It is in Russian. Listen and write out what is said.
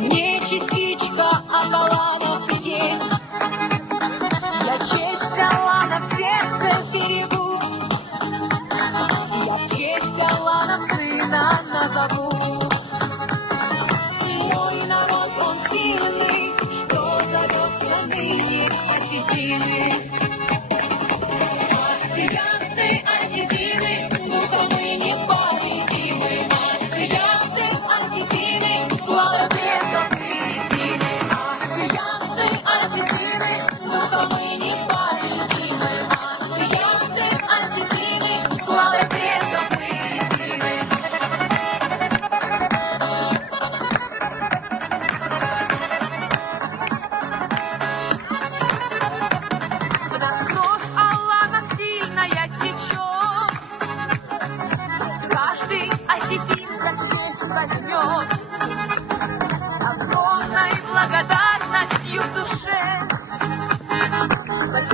мне частичка от аланов есть. Я честь аланов в сердце берегу, я в честь аланов сына назову. Мой народ, он сильный, что зовется ныне осетины. Осетины, осетины, будто мы непобедимы. Осетины, слава предков едины. Осетины, будто мы непобедимы. Осетины, слава предков едины. В нас кровь аланов сильная течет, каждый осетин за честь возьмет, с огромной благодарностью в душе.